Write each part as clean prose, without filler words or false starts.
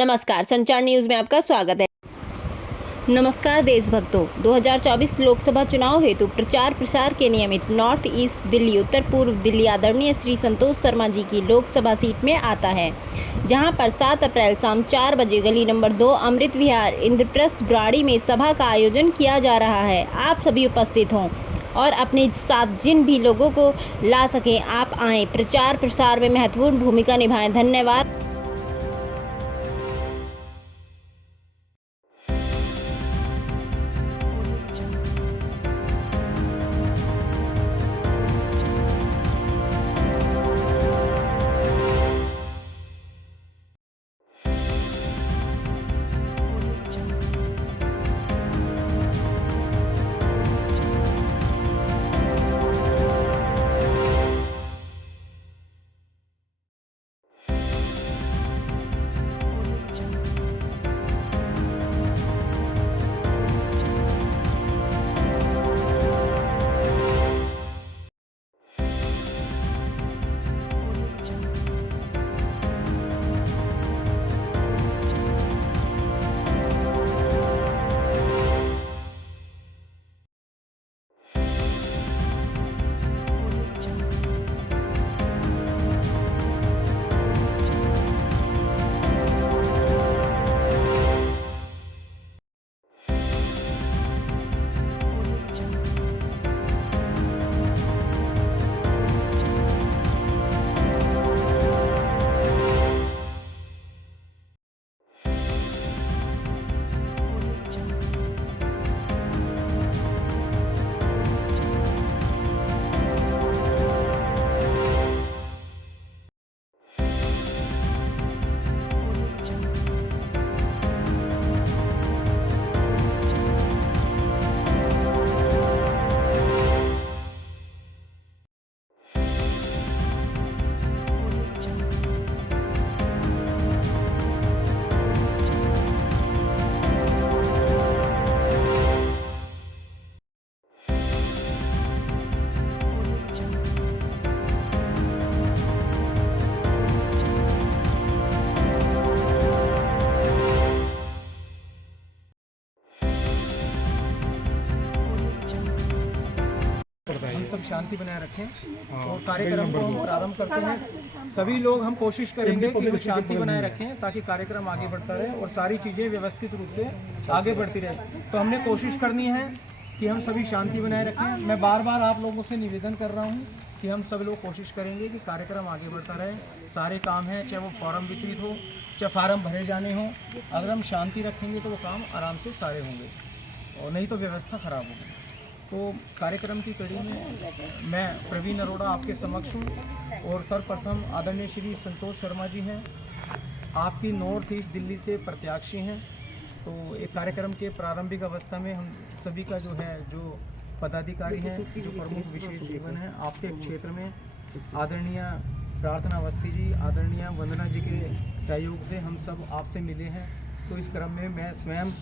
नमस्कार, संचार न्यूज में आपका स्वागत है। नमस्कार देशभक्तों, 2024 लोकसभा चुनाव हेतु प्रचार प्रसार के नियमित नॉर्थ ईस्ट दिल्ली उत्तर पूर्व दिल्ली आदरणीय श्री संतोष शर्मा जी की लोकसभा सीट में आता है, जहां पर 7 अप्रैल शाम 4 बजे गली नंबर 2 अमृत विहार इंद्रप्रस्थ ब्राड़ी में सभा का आयोजन किया जा रहा है। आप सभी उपस्थित हों और अपने साथ जिन भी लोगों को ला सकें आप आएँ, प्रचार प्रसार में महत्वपूर्ण भूमिका निभाएं। धन्यवाद। हम सब शांति बनाए रखें और कार्यक्रम को हम प्रारंभ करते हैं। सभी लोग हम कोशिश करेंगे कि शांति बनाए रखें ताकि कार्यक्रम आगे बढ़ता रहे और सारी चीज़ें व्यवस्थित रूप से आगे बढ़ती रहे। तो हमने कोशिश करनी है कि हम सभी शांति बनाए रखें। मैं बार बार आप लोगों से निवेदन कर रहा हूँ कि हम सब लोग कोशिश करेंगे कि कार्यक्रम आगे बढ़ता रहे। सारे काम हैं, चाहे वो फॉर्म वितरित हो, चाहे फार्म भरे जाने हों, अगर हम शांति रखेंगे तो वो काम आराम से सारे होंगे और नहीं तो व्यवस्था खराब होगी। तो कार्यक्रम की कड़ी में मैं प्रवीण अरोड़ा आपके समक्ष हूँ और सर्वप्रथम आदरणीय श्री संतोष शर्मा जी हैं, आपकी नॉर्थ ईस्ट दिल्ली से प्रत्याशी हैं। तो एक कार्यक्रम के प्रारंभिक अवस्था में हम सभी का जो पदाधिकारी हैं, जो प्रमुख विशेष जीवन है आपके क्षेत्र में, आदरणीय प्रार्थना अवस्थी जी, आदरणीय वंदना जी के सहयोग से हम सब आपसे मिले हैं। तो इस क्रम में मैं स्वयं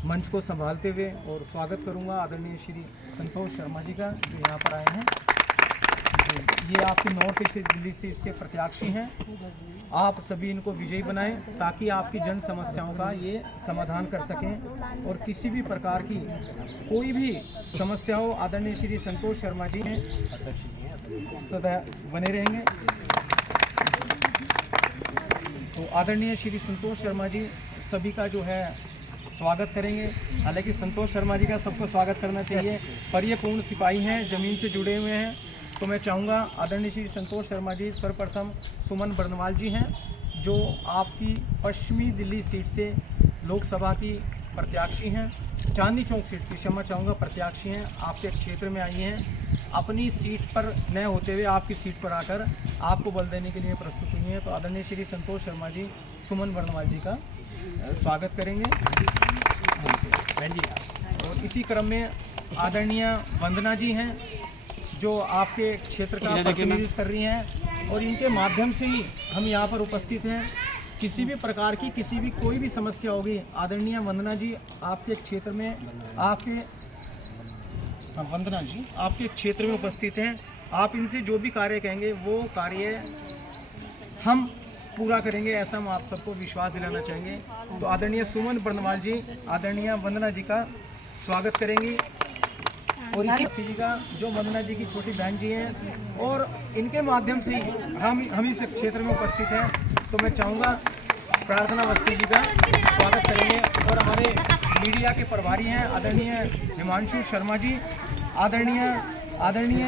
मंच को संभालते हुए और स्वागत करूंगा आदरणीय श्री संतोष शर्मा जी का, जो यहाँ पर आए हैं। ये आपकी नॉर्थ ईस्ट दिल्ली सीट से प्रत्याशी हैं। आप सभी इनको विजयी बनाएं ताकि आपकी जन समस्याओं का ये समाधान कर सकें और किसी भी प्रकार की कोई भी समस्या हो, आदरणीय श्री संतोष शर्मा जी हैं सदा बने रहेंगे। तो आदरणीय श्री संतोष शर्मा जी सभी का स्वागत करेंगे। हालांकि संतोष शर्मा जी का सबको स्वागत करना चाहिए, पर ये पूर्ण सिपाही हैं, ज़मीन से जुड़े हुए हैं। तो मैं चाहूँगा आदरणीय श्री संतोष शर्मा जी सर्वप्रथम सुमन बर्नवाल जी हैं, जो आपकी पश्चिमी दिल्ली सीट से लोकसभा की प्रत्याशी हैं, चांदनी चौक सीट की क्षमा चाहूँगा प्रत्याशी हैं, आपके क्षेत्र में आई हैं। अपनी सीट पर न होते हुए आपकी सीट पर आकर आपको बल देने के लिए प्रस्तुत हुई हैं। तो आदरणीय श्री संतोष शर्मा जी सुमन बर्नवाल जी का स्वागत करेंगे। और इसी क्रम में आदरणीय वंदना जी हैं, जो आपके क्षेत्र का प्रतिनिधित्व कर रही हैं और इनके माध्यम से ही हम यहाँ पर उपस्थित हैं। किसी भी प्रकार की कोई भी समस्या होगी, आदरणीय वंदना जी आपके क्षेत्र में वंदना जी आपके क्षेत्र में उपस्थित हैं। आप इनसे जो भी कार्य कहेंगे वो कार्य हम पूरा करेंगे, ऐसा हम आप सबको विश्वास दिलाना चाहेंगे। तो आदरणीय सुमन बर्नवाल जी, आदरणीय वंदना जी का स्वागत करेंगी, और इसी जी का जो वंदना जी की छोटी बहन जी हैं, और इनके माध्यम से ही हम इस क्षेत्र में उपस्थित हैं। तो मैं चाहूँगा प्रार्थना अवस्थी जी का स्वागत करेंगे, और हमारे मीडिया के प्रभारी हैं आदरणीय हिमांशु शर्मा जी, आदरणीय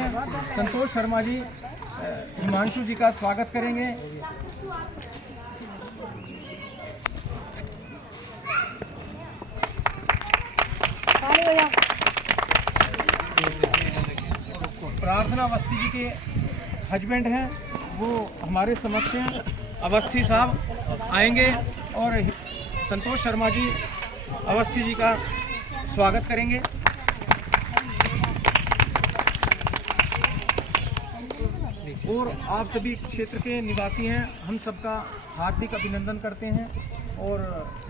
संतोष शर्मा जी, हिमांशु जी का स्वागत करेंगे। प्रार्थना अवस्थी जी के हस्बैंड हैं, वो हमारे समक्ष हैं, अवस्थी साहब आएंगे और संतोष शर्मा जी अवस्थी जी का स्वागत करेंगे। और आप सभी क्षेत्र के निवासी हैं, हम सबका हार्दिक अभिनंदन करते हैं और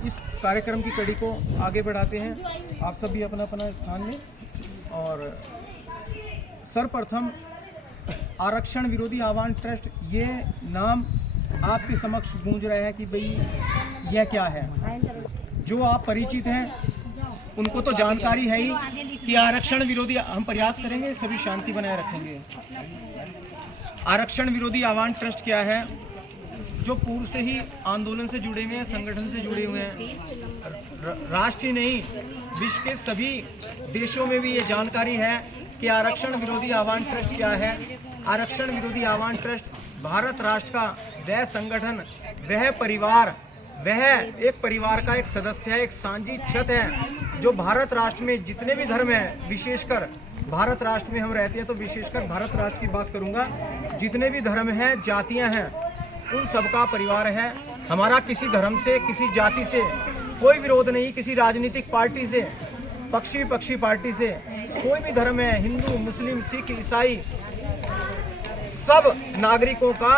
इस कार्यक्रम की कड़ी को आगे बढ़ाते हैं। आप सभी अपना अपना स्थान लें। और सर्वप्रथम आरक्षण विरोधी आह्वान ट्रस्ट, ये नाम आपके समक्ष गूंज रहा है कि भाई यह क्या है। जो आप परिचित हैं उनको तो जानकारी है ही कि आरक्षण विरोधी, हम प्रयास करेंगे सभी शांति बनाए रखेंगे। आरक्षण विरोधी आह्वान ट्रस्ट क्या है? जो पूर्व से ही आंदोलन से जुड़े हुए हैं, संगठन से जुड़े हुए हैं, राष्ट्रीय नहीं विश्व के सभी देशों में भी ये जानकारी है कि आरक्षण विरोधी आह्वान ट्रस्ट क्या है। आरक्षण विरोधी आह्वान ट्रस्ट भारत राष्ट्र का वह संगठन, वह परिवार, वह एक परिवार का एक सदस्य है, एक सांझी छत है जो भारत राष्ट्र में जितने भी धर्म हैं, विशेषकर भारत राष्ट्र में हम रहते हैं तो विशेषकर भारत राष्ट्र की बात करूंगा, जितने भी धर्म हैं, जातियां हैं, उन सबका परिवार है। हमारा किसी धर्म से, किसी जाति से कोई विरोध नहीं, किसी राजनीतिक पार्टी से, पक्षी पार्टी से, कोई भी धर्म है, हिंदू, मुस्लिम, सिख, ईसाई, सब नागरिकों का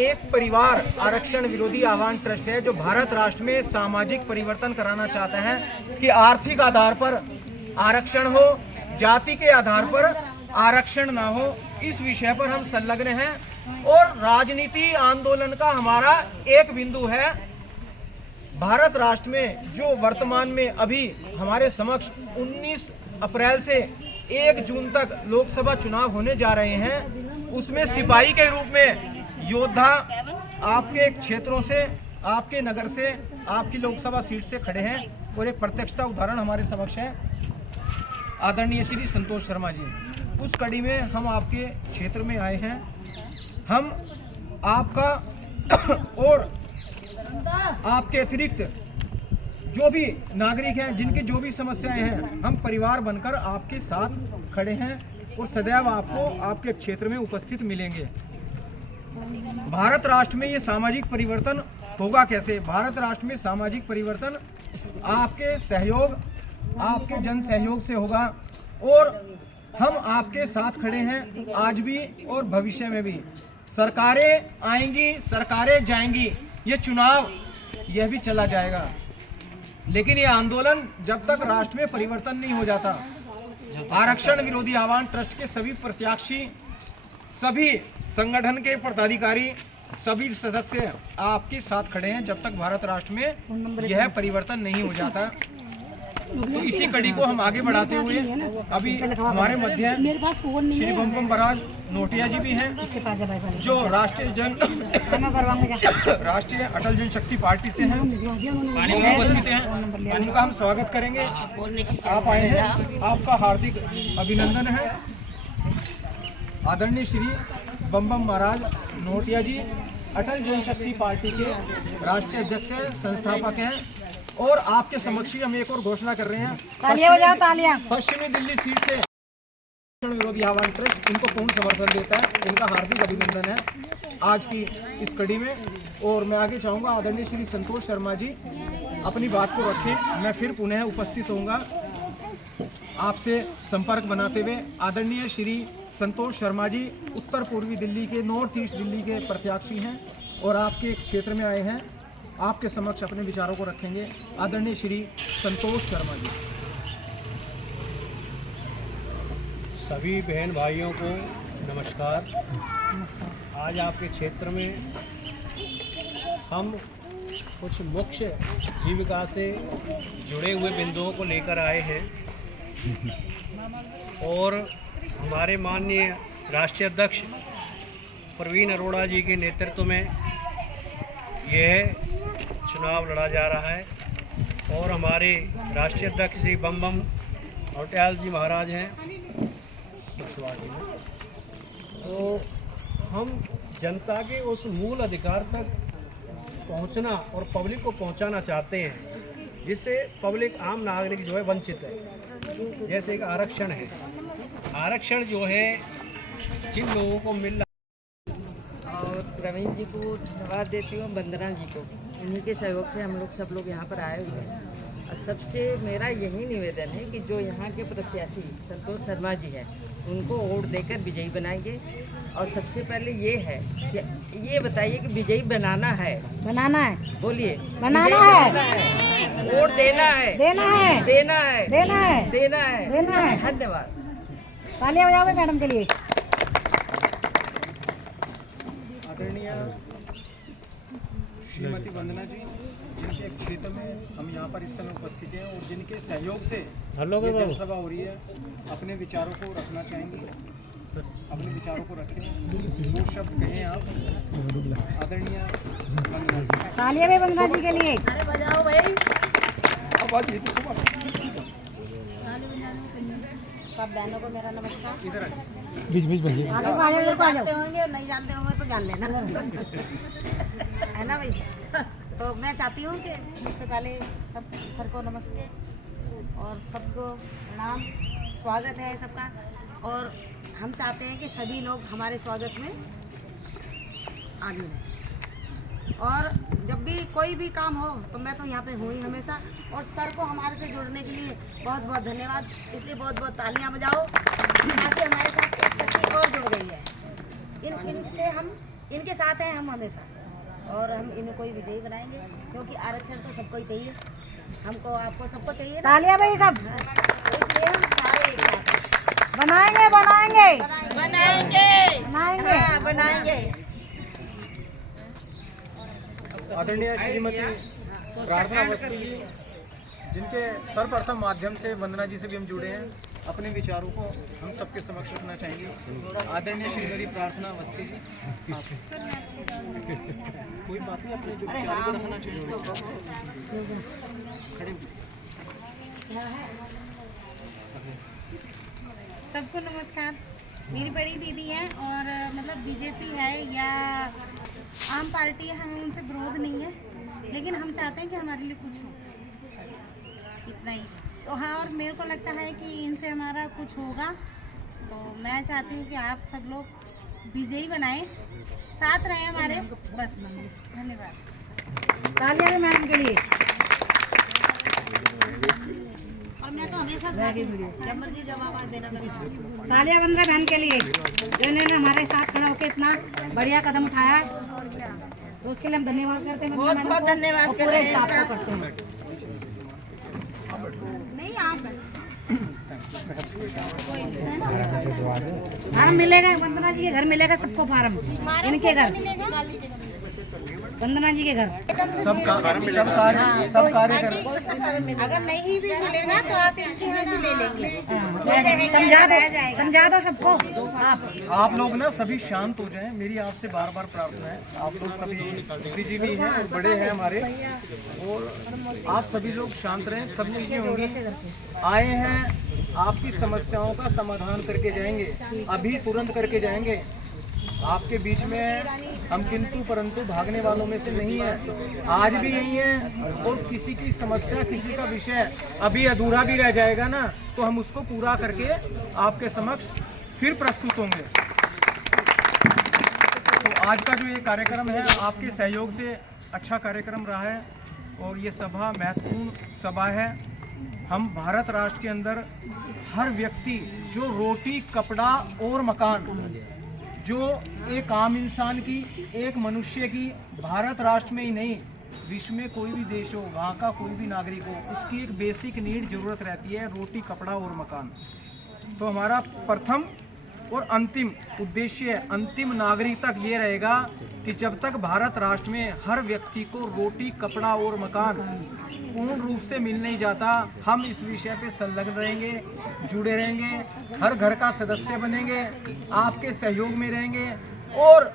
एक परिवार आरक्षण विरोधी आह्वान ट्रस्ट है, जो भारत राष्ट्र में सामाजिक परिवर्तन कराना चाहते हैं कि आर्थिक आधार पर आरक्षण हो, जाति के आधार पर आरक्षण ना हो। इस विषय पर हम संलग्न हैं और राजनीति आंदोलन का हमारा एक बिंदु है। भारत राष्ट्र में जो वर्तमान में अभी हमारे समक्ष 19 अप्रैल से 1 जून तक लोकसभा चुनाव होने जा रहे हैं, उसमें सिपाही के रूप में योद्धा आपके क्षेत्रों से, आपके नगर से, आपकी लोकसभा सीट से खड़े हैं। और एक प्रत्यक्षता उदाहरण हमारे समक्ष है आदरणीय श्री संतोष शर्मा जी। उस कड़ी में हम आपके क्षेत्र में आए हैं। हम आपका और आपके अतिरिक्त जो भी नागरिक हैं, जिनकी जो भी समस्याएं हैं, हम परिवार बनकर आपके साथ खड़े हैं और सदैव आपको आपके क्षेत्र में उपस्थित मिलेंगे। भारत राष्ट्र में ये सामाजिक परिवर्तन होगा कैसे? भारत राष्ट्र में सामाजिक परिवर्तन आपके सहयोग, आपके जन सहयोग से होगा और हम आपके साथ खड़े हैं आज भी और भविष्य में भी। सरकारें आएंगी, सरकारें जाएंगी, ये चुनाव यह भी चला जाएगा, लेकिन ये आंदोलन जब तक राष्ट्र में परिवर्तन नहीं हो जाता, आरक्षण विरोधी आह्वान ट्रस्ट के सभी प्रत्याशी, सभी संगठन के पदाधिकारी, सभी सदस्य आपके साथ खड़े हैं जब तक भारत राष्ट्र में यह परिवर्तन नहीं हो जाता। तो इसी कड़ी को हम आगे बढ़ाते हुए अभी हमारे मध्य श्री बम बराज नोटिया जी भी हैं, जो राष्ट्रीय अटल जनशक्ति पार्टी से हैं, उपस्थित हैं। इनका हम स्वागत करेंगे। आप आए हैं, आपका हार्दिक अभिनंदन है। आदरणीय श्री बम महाराज नोटिया जी अटल जनशक्ति पार्टी के राष्ट्रीय अध्यक्ष हैं, संस्थापक हैं। और आपके समक्ष ही हम एक और घोषणा कर रहे हैं, पश्चिमी दिल्ली सीट से विरोधी आह्वान ट्रस्ट इनको पूर्ण समर्थन देता है। इनका हार्दिक अभिनंदन है आज की इस कड़ी में। और मैं आगे चाहूँगा आदरणीय श्री संतोष शर्मा जी अपनी बात को रखें। मैं फिर पुनः उपस्थित होऊंगा आपसे संपर्क बनाते हुए। आदरणीय श्री संतोष शर्मा जी उत्तर पूर्वी दिल्ली के, नॉर्थ ईस्ट दिल्ली के प्रत्याशी हैं और आपके क्षेत्र में आए हैं, आपके समक्ष अपने विचारों को रखेंगे। आदरणीय श्री संतोष शर्मा जी। सभी बहन भाइयों को नमस्कार। आज आपके क्षेत्र में हम कुछ मुख्य जीविका से जुड़े हुए बिंदुओं को लेकर आए हैं और हमारे माननीय राष्ट्रीय अध्यक्ष प्रवीण अरोड़ा जी के नेतृत्व में यह चुनाव लड़ा जा रहा है और हमारे राष्ट्रीय अध्यक्ष श्री बम बम औटियाल जी महाराज हैं। तो हम जनता के उस मूल अधिकार तक पहुंचना और पब्लिक को पहुंचाना चाहते हैं जिससे पब्लिक आम नागरिक जो है वंचित है। जैसे एक आरक्षण है, आरक्षण जो है जिन लोगों को मिल रहा। और प्रवीण जी को धन्यवाद देती हूँ, वंदना जी को, इन्हीं के सहयोग से हम लोग सब लोग यहाँ पर आए हुए हैं। और सबसे मेरा यही निवेदन है कि जो यहाँ के प्रत्याशी संतोष शर्मा जी हैं उनको वोट देकर विजयी बनाएंगे। और सबसे पहले ये है कि ये बताइए कि विजयी बनाना है, बोलिए, बनाना है, वोट देना है, देना है, देना है, देना है, देना है, देना है। धन्यवाद। तालियां बजाओ मैडम के लिए। आदरणीय श्रीमती वंदना जी, जिनके क्षेत्र में हम यहाँ पर इस समय उपस्थित हैं और जिनके सहयोग से ये जनसभा हो रही है, अपने विचारों को रखना चाहेंगे, अपने विचारों को रखें। दो शब्द कहें आप आदरणीय वंदना जी। तालियां भी वंदना जी के लिए। अरे बजाओ भाई। सब बहनों को मेरा नमस्कार। इधर आगे को आ जाओ, इधर को आ जानते जाओ। होंगे और नहीं जानते होंगे तो जान लेना है ना भाई। तो मैं चाहती हूँ कि सबसे पहले सब सर को नमस्ते और सबको प्रणाम, स्वागत है सबका। और हम चाहते हैं कि सभी लोग हमारे स्वागत में आगे रहें। और जब भी कोई भी काम हो तो मैं तो यहाँ पे हूँ ही हमेशा। और सर को हमारे से जुड़ने के लिए बहुत बहुत धन्यवाद। इसलिए बहुत बहुत तालियां बजाओ, ताकि हमारे साथ एक शक्ति और जुड़ गई है। इनसे हम इनके साथ हैं हम हमेशा, और हम इन्हें कोई विजयी बनाएंगे, क्योंकि आरक्षण तो सबको ही चाहिए, हमको आपको सबको चाहिए ना। तालियां भाई सब। तो इसलिए हम सारे एक साथ हैं। बनाएंगे बनाएंगे बनाएंगे बनाएंगे। हाँ, बनाएंगे। आदरणीय श्रीमती प्रार्थना अवस्थी जी, जिनके सर्वप्रथम माध्यम से वंदना जी से भी हम जुड़े हैं, अपने विचारों को हम सबके समक्ष रखना चाहेंगे। आदरणीय श्रीमती प्रार्थना अवस्थी जी, आप कोई बात नहीं, अपने जो विचारों को रखना चाहिए। खड़े सबको नमस्कार। मेरी बड़ी दीदी है और मतलब बीजेपी है या आम पार्टी है, हमें उनसे विरोध नहीं है, लेकिन हम चाहते हैं कि हमारे लिए कुछ हो, बस इतना ही। तो हाँ, और मेरे को लगता है कि इनसे हमारा कुछ होगा, तो मैं चाहती हूँ कि आप सब लोग विजयी बनाएं, साथ रहें हमारे, बस। धन्यवाद। तालियां भी मैडम के लिए। और मैं तो हमेशा साथ हूँ, जब मर्जी जब आवाज़ देना मैं। तालियां वंदना बहन के लिए, जिन्होंने हमारे साथ खड़ा होकर इतना बढ़िया कदम उठाया है, तो उसके लिए हम धन्यवाद करते हैं। बहुत बहुत धन्यवाद और पूरे करते हैं स्टाफ को करते हैं। नहीं आप फार्म मिलेगा, वंदना जी के घर मिलेगा सबको फार्म, इनके घर, वंदना जी के घर। सब कार्य कर। अगर नहीं भी मिलेगा तो आप इनके यहाँ से ले लेंगे। समझा दो सबको। आप लोग ना सभी शांत हो जाएं, मेरी आपसे बार बार प्रार्थना है। आप लोग सभी बुद्धिजीवी हैं और बड़े हैं हमारे, और आप सभी लोग शांत रहें। सब चीज़ें होंगी, आए हैं आपकी समस्याओं का समाधान करके जाएंगे, अभी तुरंत करके जाएंगे। आपके बीच में हम किंतु परंतु भागने वालों में से नहीं है, आज भी यही है। और किसी की समस्या, किसी का विषय अभी अधूरा भी रह जाएगा ना, तो हम उसको पूरा करके आपके समक्ष फिर प्रस्तुत होंगे। तो आज का जो ये कार्यक्रम है, आपके सहयोग से अच्छा कार्यक्रम रहा है, और ये सभा महत्वपूर्ण सभा है। हम भारत राष्ट्र के अंदर हर व्यक्ति जो रोटी, कपड़ा और मकान, जो एक आम इंसान की, एक मनुष्य की, भारत राष्ट्र में ही नहीं विश्व में कोई भी देश हो, वहाँ का कोई भी नागरिक हो, उसकी एक बेसिक नीड ज़रूरत रहती है, रोटी, कपड़ा और मकान। तो हमारा प्रथम और अंतिम उद्देश्य, अंतिम नागरिक तक ये रहेगा कि जब तक भारत राष्ट्र में हर व्यक्ति को रोटी, कपड़ा और मकान पूर्ण रूप से मिल नहीं जाता, हम इस विषय पे संलग्न रहेंगे, जुड़े रहेंगे, हर घर का सदस्य बनेंगे, आपके सहयोग में रहेंगे और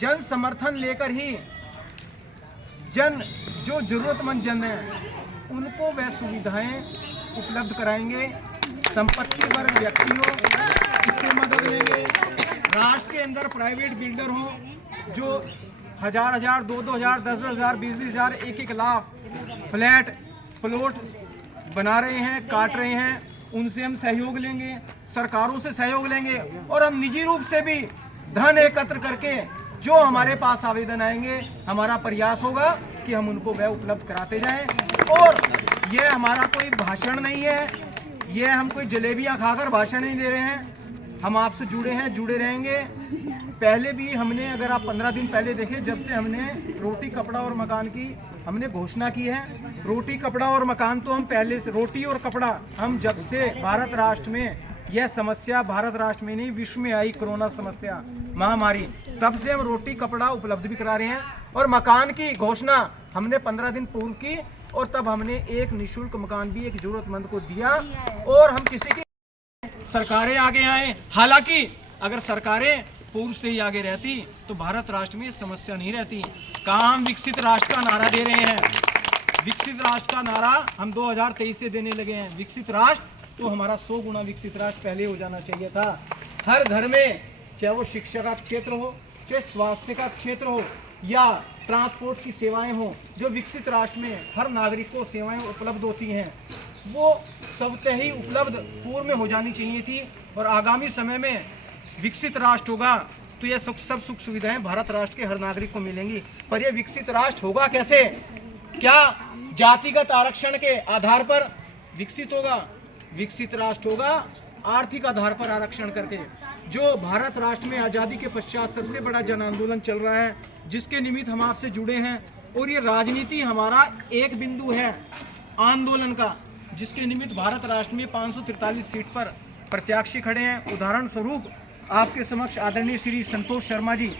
जन समर्थन लेकर ही जन जो जरूरतमंद जन है उनको वह सुविधाएं उपलब्ध कराएंगे। संपत्ति वर्ग व्यक्ति हो इससे मदद लेंगे। राष्ट्र के अंदर प्राइवेट बिल्डर हो जो 1000, 2,000, 10,000, 20,000, 1-1 लाख फ्लैट प्लॉट बना रहे हैं, काट रहे हैं, उनसे हम सहयोग लेंगे, सरकारों से सहयोग लेंगे और हम निजी रूप से भी धन एकत्र करके जो हमारे पास आवेदन आएंगे, हमारा प्रयास होगा कि हम उनको वह उपलब्ध कराते जाएं। और यह हमारा कोई भाषण नहीं है, यह हम कोई जलेबियां खाकर भाषण नहीं दे रहे हैं, हम आपसे जुड़े हैं, जुड़े रहेंगे। पहले भी हमने, अगर आप 15 दिन पहले देखें, जब से हमने रोटी, कपड़ा और मकान की हमने घोषणा की है, रोटी, कपड़ा और मकान तो हम पहले से, रोटी और कपड़ा हम जब से भारत राष्ट्र में यह समस्या, भारत राष्ट्र में नहीं विश्व में आई कोरोना समस्या महामारी, तब से हम रोटी, कपड़ा उपलब्ध भी करा रहे हैं। और मकान की घोषणा हमने 15 दिन पूर्व की और तब हमने एक निःशुल्क मकान भी एक जरूरतमंद को दिया और हम किसी की सरकारें आगे आए। हालांकि अगर सरकारें पूर्व से ही आगे रहती तो भारत राष्ट्र में समस्या नहीं रहती। कहाँ हम विकसित राष्ट्र का नारा दे रहे हैं, विकसित राष्ट्र का नारा हम 2023 से देने लगे हैं। विकसित राष्ट्र तो हमारा 100 गुना विकसित राष्ट्र पहले हो जाना चाहिए था। हर घर में, चाहे वो शिक्षा का क्षेत्र हो, चाहे स्वास्थ्य का क्षेत्र हो या ट्रांसपोर्ट की सेवाएं हो, जो विकसित राष्ट्र में हर नागरिक को सेवाएं उपलब्ध होती हैं, वो सबसे ही उपलब्ध पूर्व में हो जानी चाहिए थी। और आगामी समय में विकसित राष्ट्र होगा तो ये सब सुख सुविधाएं भारत राष्ट्र के हर नागरिक को मिलेंगी। पर यह विकसित राष्ट्र होगा कैसे? क्या जातिगत आरक्षण के आधार पर विकसित होगा? विकसित राष्ट्र होगा आर्थिक आधार पर आरक्षण करके। जो भारत राष्ट्र में आज़ादी के पश्चात सबसे बड़ा जन आंदोलन चल रहा है, जिसके निमित्त हम आपसे जुड़े हैं, और ये राजनीति हमारा एक बिंदु है आंदोलन का, जिसके निमित्त भारत राष्ट्र में 543 सीट पर प्रत्याशी खड़े हैं। उदाहरण स्वरूप आपके समक्ष आदरणीय श्री संतोष शर्मा जी,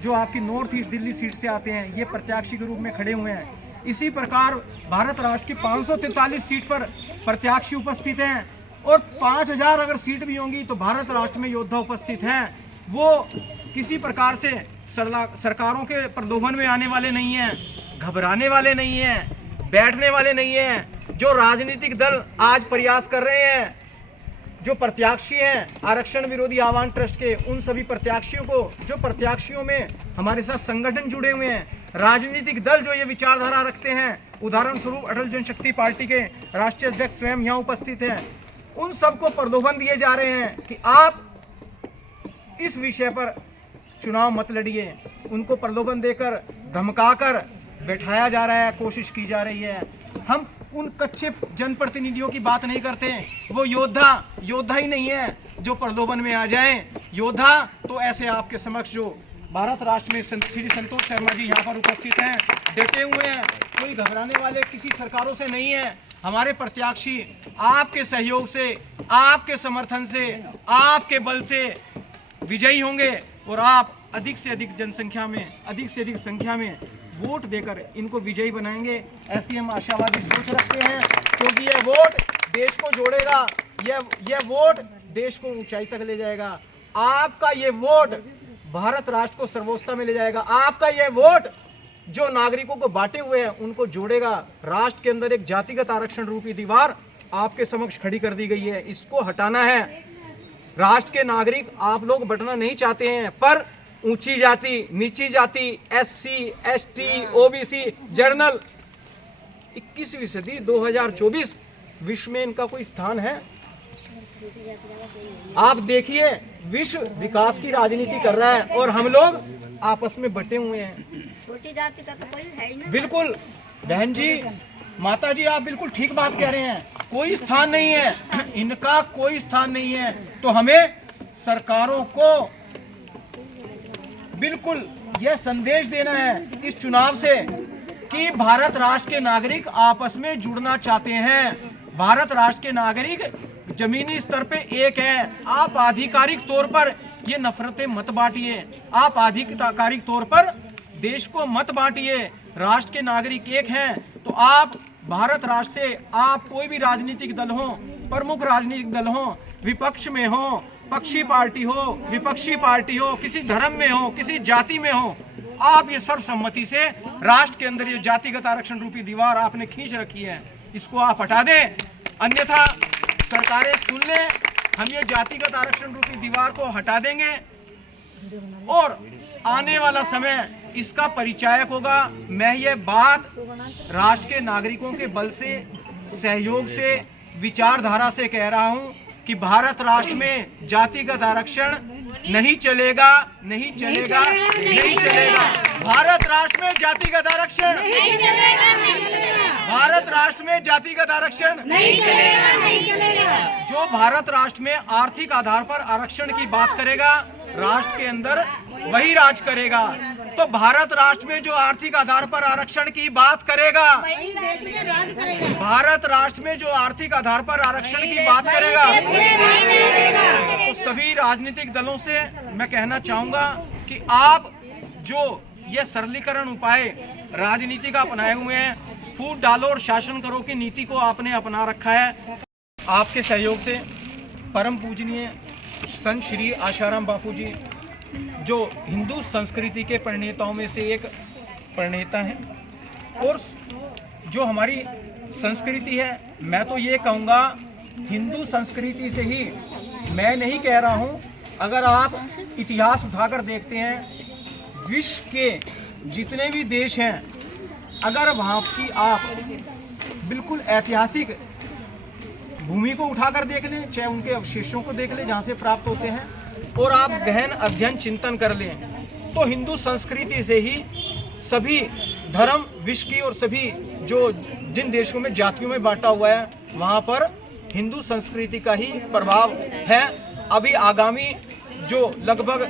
जो आपकी नॉर्थ ईस्ट दिल्ली सीट से आते हैं, ये प्रत्याशी के रूप में खड़े हुए हैं। इसी प्रकार भारत राष्ट्र की 543 सीट पर प्रत्याशी उपस्थित हैं और 5000 अगर सीट भी होंगी तो भारत राष्ट्र में योद्धा उपस्थित हैं। वो किसी प्रकार से सरकारों के प्रलोभन में आने वाले नहीं हैं, घबराने वाले नहीं हैं, बैठने वाले नहीं हैं। जो राजनीतिक दल आज प्रयास कर रहे हैं, जो प्रत्याशी हैं आरक्षण विरोधी आह्वान ट्रस्ट के, उन सभी प्रत्याशियों को, जो प्रत्याशियों में हमारे साथ संगठन जुड़े हुए हैं, राजनीतिक दल जो ये विचारधारा रखते हैं, उदाहरण स्वरूप अटल जनशक्ति पार्टी के राष्ट्रीय अध्यक्ष स्वयं यहाँ उपस्थित हैं, उन सबको प्रलोभन दिए जा रहे हैं कि आप इस विषय पर चुनाव मत लड़िए। उनको प्रलोभन देकर, धमकाकर बैठाया जा रहा है, कोशिश की जा रही है। हम उन कच्चे जनप्रतिनिधियों की बात नहीं करते, वो योद्धा ही नहीं है जो प्रलोभन में आ जाएं। योद्धा तो ऐसे आपके समक्ष जो भारत राष्ट्र में श्री संतोष शर्मा जी यहाँ पर उपस्थित हैं, डटे हुए हैं, कोई घबराने वाले किसी सरकारों से नहीं है। हमारे प्रत्याशी आपके सहयोग से, आपके समर्थन से, आपके बल से विजयी होंगे और आप अधिक से अधिक जनसंख्या में, अधिक से अधिक संख्या में वोट देकर इनको विजयी बनाएंगे, ऐसी हम आशावादी सोच रखते हैं। क्योंकि यह वोट देश को जोड़ेगा, यह वोट देश को ऊंचाई तक ले जाएगा। आपका ये वोट भारत राष्ट्र को सर्वोच्चता में ले जाएगा। आपका यह वोट जो नागरिकों को बांटे हुए हैं उनको जोड़ेगा। राष्ट्र के अंदर एक जातिगत आरक्षण रूपी दीवार आपके समक्ष खड़ी कर दी गई है, इसको हटाना है। राष्ट्र के नागरिक आप लोग बंटना नहीं चाहते हैं, पर ऊंची जाति, नीची जाति, SC, ST, OBC, जर्नल, 21वीं सदी 2024 विश्व में इनका कोई स्थान है? आप देखिए, विश्व विकास की राजनीति कर रहा है और हम लोग आपस में बटे हुए हैं। छोटी जाति का तो कोई है ही नहीं। बिल्कुल बहन जी, माता जी, आप बिल्कुल ठीक बात कह रहे हैं। कोई स्थान नहीं है, इनका कोई स्थान नहीं है। तो हमें सरकारों को बिल्कुल यह संदेश देना है इस चुनाव से कि भारत राष्ट्र के नागरिक आपस में जुड़ना चाहते हैं। भारत राष्ट्र के नागरिक जमीनी स्तर पे एक है। आप आधिकारिक तौर पर ये नफरतें मत बांटिए, आप आधिकारिक तौर पर देश को मत बांटिए। राष्ट्र के नागरिक एक हैं, तो आप भारत राष्ट्र से, आप कोई भी राजनीतिक दल हो, प्रमुख राजनीतिक दल हो, विपक्ष में हो, पक्षी पार्टी हो, विपक्षी पार्टी हो, किसी धर्म में हो, किसी जाति में हो, आप ये सर्वसम्मति से राष्ट्र के अंदर ये जातिगत आरक्षण रूपी दीवार आपने खींच रखी है, इसको आप हटा दें। अन्यथा सरकारें सुन लें, हम ये जातिगत आरक्षण रूपी दीवार को हटा देंगे और आने वाला समय इसका परिचायक होगा। मैं ये बात राष्ट्र के नागरिकों के बल से, सहयोग से, विचारधारा से कह रहा हूँ कि भारत राष्ट्र में जातिगत आरक्षण नहीं चलेगा, नहीं चलेगा, नहीं चलेगा। भारत राष्ट्र में जातिगत आरक्षण नहीं चलेगा, भारत राष्ट्र में जातिगत आरक्षण नहीं चलेगा, नहीं चलेगा। जो भारत राष्ट्र में आर्थिक आधार पर आरक्षण की बात करेगा, राष्ट्र के अंदर वही राज करेगा। तो भारत राष्ट्र में जो आर्थिक आधार पर आरक्षण की बात करेगा, भारत राष्ट्र में जो आर्थिक आधार पर आरक्षण की बात करेगा, तो सभी राजनीतिक दलों से मैं कहना चाहूंगा कि आप जो ये सरलीकरण उपाय राजनीति का अपनाए हुए हैं, फूट डालो और शासन करो की नीति को आपने अपना रखा है। आपके सहयोग से परम पूजनीय संत श्री आशाराम बापू जी, जो हिंदू संस्कृति के प्रणेताओं में से एक प्रणेता हैं, और जो हमारी संस्कृति है, मैं तो ये कहूँगा हिंदू संस्कृति से ही, मैं नहीं कह रहा हूँ, अगर आप इतिहास उठाकर देखते हैं, विश्व के जितने भी देश हैं, अगर वहाँ की आप बिल्कुल ऐतिहासिक भूमि को उठाकर देख लें, चाहे उनके अवशेषों को देख लें जहाँ से प्राप्त होते हैं, और आप गहन अध्ययन चिंतन कर लें, तो हिंदू संस्कृति से ही सभी धर्म विश्व की और सभी जो जिन देशों में जातियों में बांटा हुआ है, वहाँ पर हिंदू संस्कृति का ही प्रभाव है। अभी आगामी जो लगभग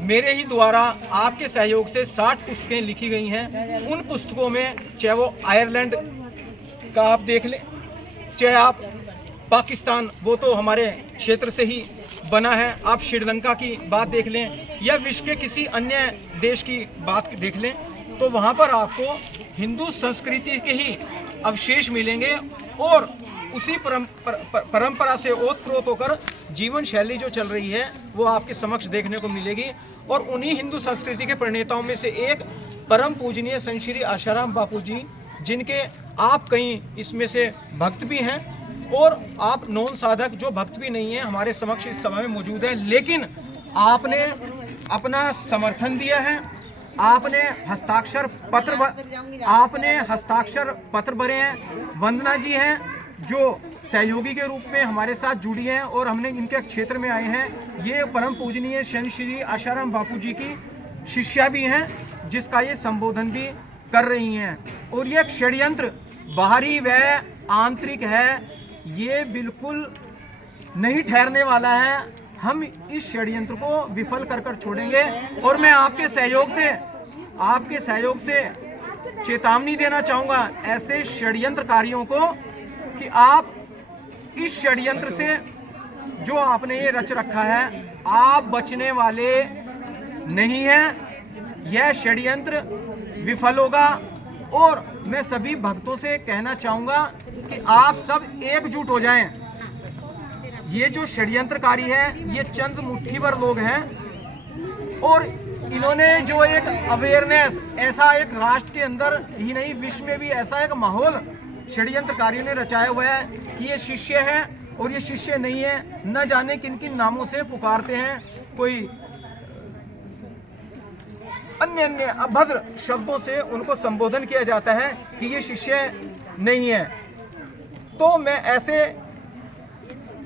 मेरे ही द्वारा आपके सहयोग से 60 पुस्तकें लिखी गई हैं, उन पुस्तकों में चाहे वो आयरलैंड का आप देख लें, चाहे आप पाकिस्तान, वो तो हमारे क्षेत्र से ही बना है, आप श्रीलंका की बात देख लें, या विश्व के किसी अन्य देश की बात देख लें, तो वहाँ पर आपको हिंदू संस्कृति के ही अवशेष मिलेंगे, और उसी परंपरा से ओतप्रोत होकर जीवन शैली जो चल रही है वो आपके समक्ष देखने को मिलेगी। और उन्हीं हिंदू संस्कृति के प्रणेताओं में से एक परम पूजनीय संत श्री आशाराम बापू जी, जिनके आप कहीं इसमें से भक्त भी हैं और आप नॉन साधक जो भक्त भी नहीं है, हमारे समक्ष इस सभा में मौजूद है, लेकिन आपने अपना समर्थन दिया है, आपने हस्ताक्षर पत्र भरे हैं। वंदना जी हैं जो सहयोगी के रूप में हमारे साथ जुड़ी हैं और हमने इनके क्षेत्र में आए हैं। ये परम पूजनीय संत श्री आशाराम बापू जी की शिष्या भी हैं, जिसका ये संबोधन भी कर रही हैं। और ये षड्यंत्र बाहरी व आंतरिक है, ये बिल्कुल नहीं ठहरने वाला है। हम इस षड्यंत्र को विफल कर छोड़ेंगे। और मैं आपके सहयोग से चेतावनी देना चाहूँगा ऐसे षड्यंत्रकारियों को कि आप इस षड्यंत्र से जो आपने ये रच रखा है, आप बचने वाले नहीं हैं। यह षड्यंत्र विफल होगा। और मैं सभी भक्तों से कहना चाहूँगा कि आप सब एकजुट हो जाएं। ये जो षड्यंत्रकारी है, ये चंद मुट्ठी भर लोग हैं, और इन्होंने जो एक अवेयरनेस, ऐसा एक राष्ट्र के अंदर ही नहीं विश्व में भी ऐसा एक माहौल षड्यंत्रकारियों ने रचाया हुआ है कि ये शिष्य है और ये शिष्य नहीं है। न जाने किन किन नामों से पुकारते हैं, कोई अन्य अभद्र शब्दों से उनको संबोधन किया जाता है कि ये शिष्य नहीं है। तो मैं ऐसे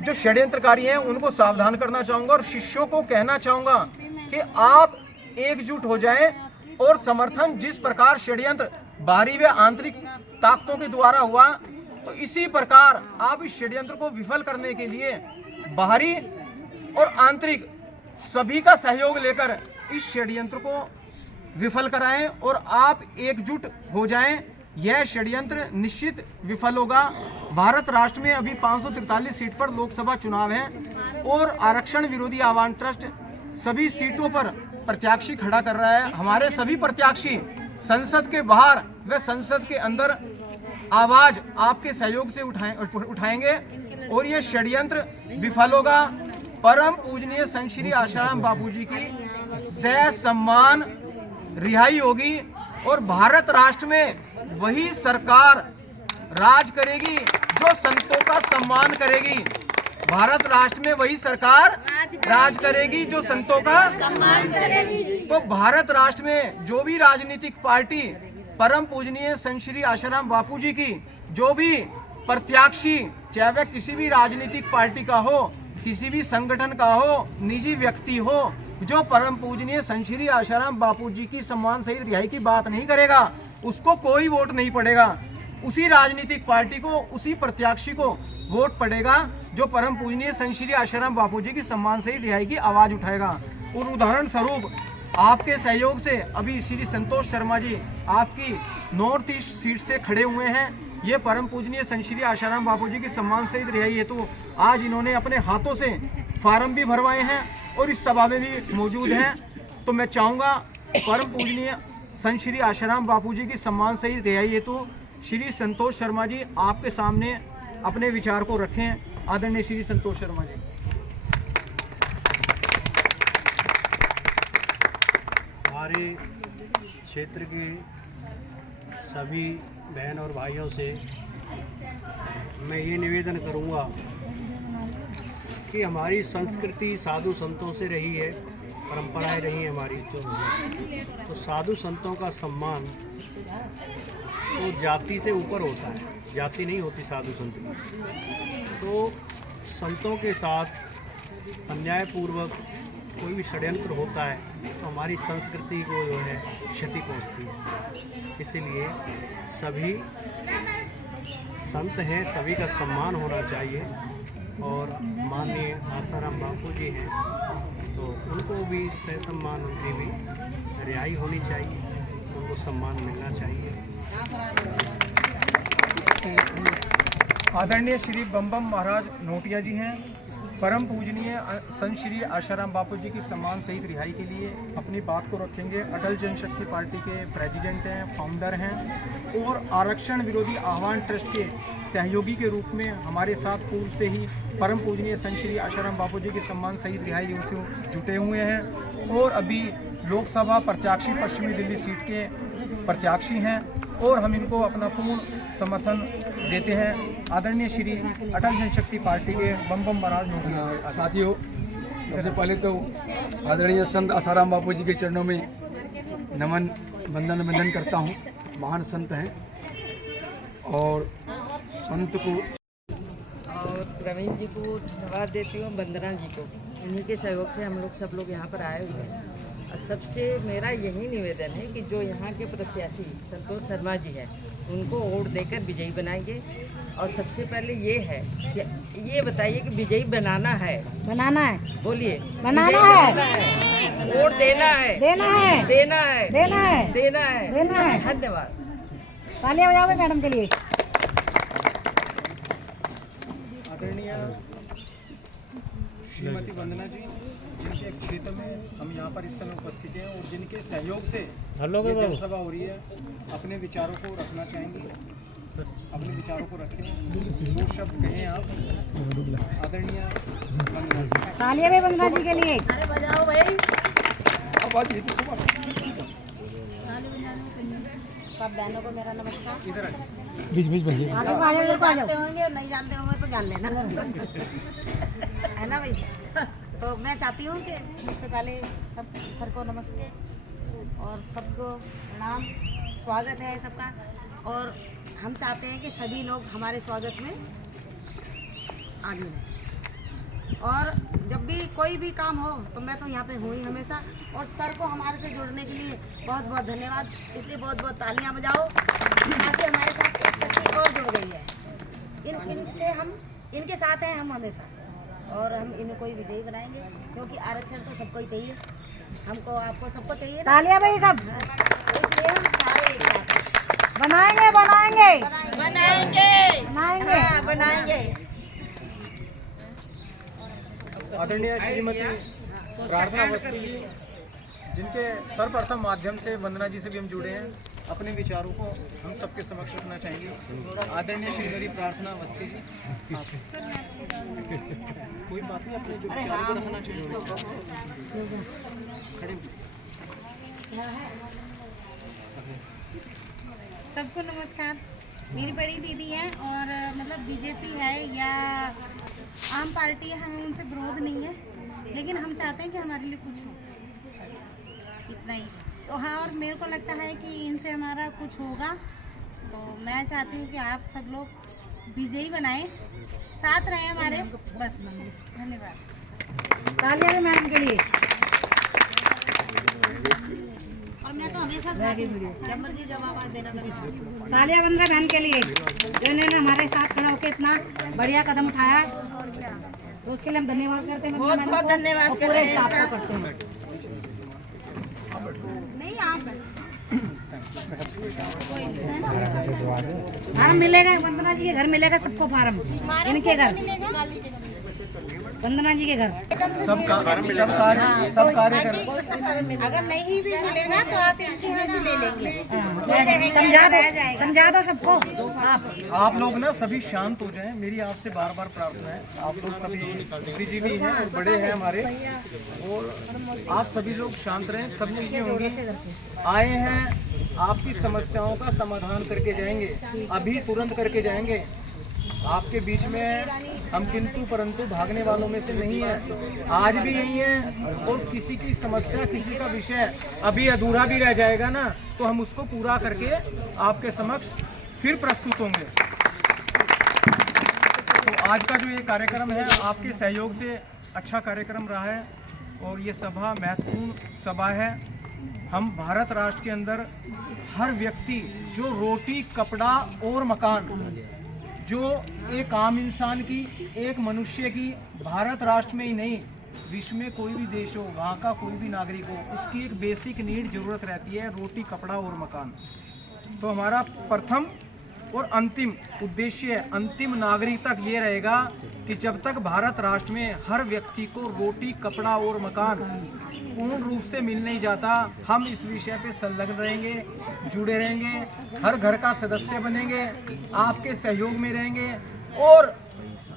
जो षड्यंत्रकारी हैं उनको सावधान करना चाहूँगा और शिष्यों को कहना चाहूँगा कि आप एकजुट हो जाएं और समर्थन जिस प्रकार षड्यंत्र बाहरी व आंतरिक ताकतों के द्वारा हुआ, तो इसी प्रकार आप इस षड्यंत्र को विफल करने के लिए बाहरी और आंतरिक सभी का सहयोग लेकर इस षड्यंत्र को विफल कराएं और आप एकजुट हो जाएं। यह षड्यंत्र निश्चित विफल होगा। भारत राष्ट्र में अभी 543 सीट पर लोकसभा चुनाव है और आरक्षण विरोधी आह्वान ट्रस्ट सभी सीटों पर प्रत्याशी खड़ा कर रहा है। हमारे सभी प्रत्याशी संसद के बाहर व संसद के अंदर आवाज आपके सहयोग से उठाएंगे और ये षड्यंत्र विफल होगा। परम पूजनीय संत श्री आशाराम बापूजी की सह सम्मान रिहाई होगी और भारत राष्ट्र में वही सरकार राज करेगी जो संतों का सम्मान करेगी। भारत राष्ट्र में वही सरकार राज करेगी जो संतों का सम्मान करेगी। तो भारत राष्ट्र में जो भी राजनीतिक पार्टी परम पूजनीय संत श्री आशाराम बापूजी की जो भी प्रत्याशी, चाहे वह किसी भी राजनीतिक पार्टी का हो, किसी भी संगठन का हो, निजी व्यक्ति हो, जो परम पूजनीय संत श्री आशाराम बापूजी की सम्मान सहित रिहाई की बात नहीं करेगा, उसको कोई वोट नहीं पड़ेगा। उसी राजनीतिक पार्टी को, उसी प्रत्याशी को वोट पड़ेगा जो परम पूजनीय संत श्री आशाराम बापूजी की सम्मान सहित रिहाई की आवाज उठाएगा। और उदाहरण स्वरूप आपके सहयोग से अभी श्री संतोष शर्मा जी आपकी नॉर्थ ईस्ट सीट से खड़े हुए हैं। ये परम पूजनीय संत श्री आशाराम बापूजी की सम्मान सहित रिहाई हेतु आज इन्होंने अपने हाथों से फार्म भी भरवाए हैं और इस सभा में भी मौजूद हैं। तो मैं चाहूँगा परम पूजनीय संत श्री आशाराम बापूजी की सम्मान सहित रिहाई हेतु श्री संतोष शर्मा जी आपके सामने अपने विचार को रखें। आदरणीय श्री संतोष शर्मा जी। हमारे क्षेत्र के सभी बहन और भाइयों से मैं ये निवेदन करूँगा कि हमारी संस्कृति साधु संतों से रही है, परंपराएं रही हैं हमारी। तो साधु संतों का सम्मान तो जाति से ऊपर होता है, जाति नहीं होती साधु संत की। तो संतों के साथ अन्यायपूर्वक कोई भी षड्यंत्र होता है तो हमारी संस्कृति को जो है क्षति पहुंचती है। इसीलिए सभी संत हैं, सभी का सम्मान होना चाहिए और माननीय आशाराम बापू जी हैं तो उनको भी सह सम्मान, उनकी भी रिहाई होनी चाहिए, उनको सम्मान मिलना चाहिए। आदरणीय श्री बम महाराज नोटिया जी हैं। परम पूजनीय संत श्री आशाराम बापू जी की सम्मान सहित रिहाई के लिए अपनी बात को रखेंगे। अटल जनशक्ति पार्टी के प्रेसिडेंट हैं, फाउंडर हैं और आरक्षण विरोधी आह्वान ट्रस्ट के सहयोगी के रूप में हमारे साथ पूर्व से ही परम पूजनीय संत श्री आशाराम बापू जी की सम्मान सहित रिहाई हेतु जुटे हुए हैं और अभी लोकसभा प्रत्याशी पश्चिमी दिल्ली सीट के प्रत्याशी हैं और हम इनको अपना पूर्ण समर्थन देते हैं। आदरणीय श्री अटल जनशक्ति पार्टी के बम महाराज नोटिया। साथियों, सबसे पहले तो आदरणीय संत आशाराम बापू जी के चरणों में नमन वंदन करता हूँ। महान संत हैं और संत को और प्रवीण जी को धन्यवाद देती हूँ, वंदना जी को। इन्हीं के सहयोग से हम लोग सब लोग यहाँ पर आए हुए हैं। और सबसे मेरा यही निवेदन है कि जो यहाँ के प्रत्याशी संतोष शर्मा जी हैं उनको वोट देकर विजयी बनाएंगे। और सबसे पहले ये है कि ये बताइए कि विजयी बनाना है, बोलिए, बनाना है, वोट देना है, देना है, देना है, देना है, देना है, देना है। धन्यवाद। तालियां बजाओ मैडम के लिए। आदरणीय श्रीमती वंदना जी, जिनके क्षेत्र में हम यहाँ पर इस समय उपस्थित हैं और जिनके सहयोग से ये जनसभा हो रही है, अपने विचारों को रखना चाहेंगे। अपने विचारों को रखें, दो शब्द कहें आप। आदरणीय वंदना जी। तालियां भी वंदना जी के लिए। अरे बजाओ भाई। सब बहनों को मेरा नमस्कार। इधर आप जानते होंगे और नहीं जानते होंगे तो जान लेना है ना भाई। तो मैं चाहती हूँ कि सबसे पहले सब सर को नमस्ते और सबको प्रणाम, स्वागत है सबका। और हम चाहते हैं कि सभी लोग हमारे स्वागत में आगे रहें और जब भी कोई भी काम हो तो मैं तो यहाँ पे हूँ ही हमेशा। और सर को हमारे से जुड़ने के लिए बहुत बहुत धन्यवाद। इसलिए बहुत बहुत तालियां बजाओ ताकि हमारे साथ एक शक्ति और जुड़ गई है। इनसे हम इनके साथ हैं हम हमेशा और हम इन्हें कोई विजयी बनाएंगे क्योंकि आरक्षण तो सबको ही चाहिए, हमको आपको सबको चाहिए ना। तालियां भाई सब। तो इसलिए हम सारे एक साथ हैं। बनाएंगे बनाएंगे बनाएंगे बनाएंगे हाँ, बनाएंगे। आदरणीय श्रीमती प्रार्थना अवस्थी जी, जिनके सर्वप्रथम माध्यम से वंदना जी से भी हम जुड़े हैं, अपने विचारों को हम सबके समक्ष रखना चाहेंगे। आदरणीय श्रीमती प्रार्थना अवस्थी जी, आप कोई बात नहीं, अपने जो विचारों को रखना चाहिए। खड़े हो। सबको नमस्कार। मेरी बड़ी दीदी है और मतलब बीजेपी है या आम पार्टी है, हमें उनसे विरोध नहीं है, लेकिन हम चाहते हैं कि हमारे लिए कुछ हो, बस इतना ही। तो हाँ, और मेरे को लगता है कि इनसे हमारा कुछ होगा, तो मैं चाहती हूँ कि आप सब लोग विजयी बनाएं, साथ रहें हमारे, बस। धन्यवाद। तालियां भी मैडम के लिए। और मैं तो हमेशा साथ हूँ, जब मर्जी जब आवाज देना मैं। तालियां वंदना बहन के लिए जिन्होंने हमारे साथ खड़ा होकर इतना बढ़िया कदम उठाया है, तो उसके लिए हम धन्यवाद करते हैं। बहुत बहुत धन्यवाद और पूरे करते स्टाफ हैं। को करते हैं। नहीं आप फार्म मिलेगा, वंदना जी के घर मिलेगा सबको फार्म, इनके घर, वंदना जी के घर। सब कार्य अगर नहीं भी मिलेगा तो आप इनके यहाँ से ले लेंगे। समझा दो सबको। आप लोग ना सभी शांत हो जाएं, मेरी आपसे बार बार प्रार्थना है। आप लोग सभी बुद्धिजीवी हैं और बड़े हैं हमारे, और आप सभी लोग शांत रहें, सब चीज़ें होंगी। आए हैं, आपकी समस्याओं का समाधान करके जाएंगे, अभी तुरंत करके जाएंगे। आपके बीच में हम किंतु परंतु भागने वालों में से नहीं है, आज भी यही है। और किसी की समस्या, किसी का विषय अभी अधूरा भी रह जाएगा ना, तो हम उसको पूरा करके आपके समक्ष फिर प्रस्तुत होंगे। तो आज का जो ये कार्यक्रम है, आपके सहयोग से अच्छा कार्यक्रम रहा है, और ये सभा महत्वपूर्ण सभा है। हम भारत राष्ट्र के अंदर हर व्यक्ति जो रोटी, कपड़ा और मकान, जो एक आम इंसान की, एक मनुष्य की, भारत राष्ट्र में ही नहीं, विश्व में कोई भी देश हो, वहाँ का कोई भी नागरिक हो, उसकी एक बेसिक नीड ज़रूरत रहती है, रोटी, कपड़ा और मकान। तो हमारा प्रथम और अंतिम उद्देश्य, अंतिम नागरिक तक ये रहेगा कि जब तक भारत राष्ट्र में हर व्यक्ति को रोटी, कपड़ा और मकान पूर्ण रूप से मिल नहीं जाता, हम इस विषय पे संलग्न रहेंगे, जुड़े रहेंगे, हर घर का सदस्य बनेंगे, आपके सहयोग में रहेंगे, और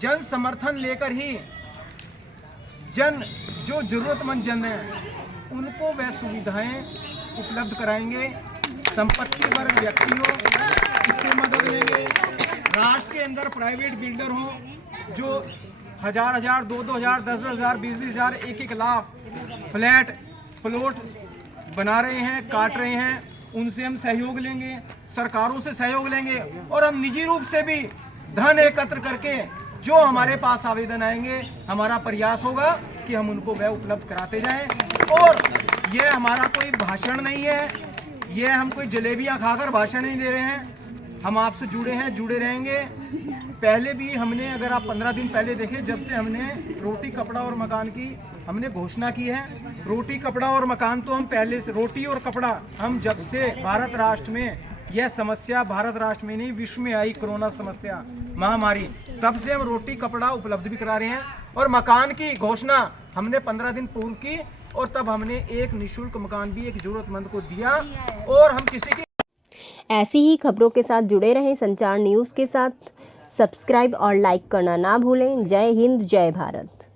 जन समर्थन लेकर ही जन, जो जरूरतमंद जन हैं, उनको वह सुविधाएं उपलब्ध कराएंगे। संपत्ति वर्ग व्यक्ति हो, इससे मदद लेंगे। राष्ट्र के अंदर प्राइवेट बिल्डर हो, जो 1000, 2,000, 10,000, 20,000, 1-1 लाख फ्लैट, प्लॉट बना रहे हैं, काट रहे हैं, उनसे हम सहयोग लेंगे, सरकारों से सहयोग लेंगे, और हम निजी रूप से भी धन एकत्र करके जो हमारे पास आवेदन आएंगे, हमारा प्रयास होगा कि हम उनको वह उपलब्ध कराते जाएं। और यह हमारा कोई भाषण नहीं है, यह हम कोई जलेबियां खाकर भाषण नहीं दे रहे हैं। हम आपसे जुड़े हैं, जुड़े रहेंगे। पहले भी हमने, अगर आप 15 दिन पहले देखें, जब से हमने रोटी, कपड़ा और मकान की हमने घोषणा की है, रोटी, कपड़ा और मकान तो हम पहले से, रोटी और कपड़ा हम जब से भारत राष्ट्र में यह समस्या, भारत राष्ट्र में नहीं विश्व में आई कोरोना समस्या, महामारी, तब से हम रोटी, कपड़ा उपलब्ध भी करा रहे हैं। और मकान की घोषणा हमने 15 दिन पूर्व की, और तब हमने एक निःशुल्क मकान भी एक जरूरतमंद को दिया। और हम किसी की ऐसी ही खबरों के साथ जुड़े रहें संचार न्यूज़ के साथ। सब्सक्राइब और लाइक करना ना भूलें। जय हिंद, जय भारत।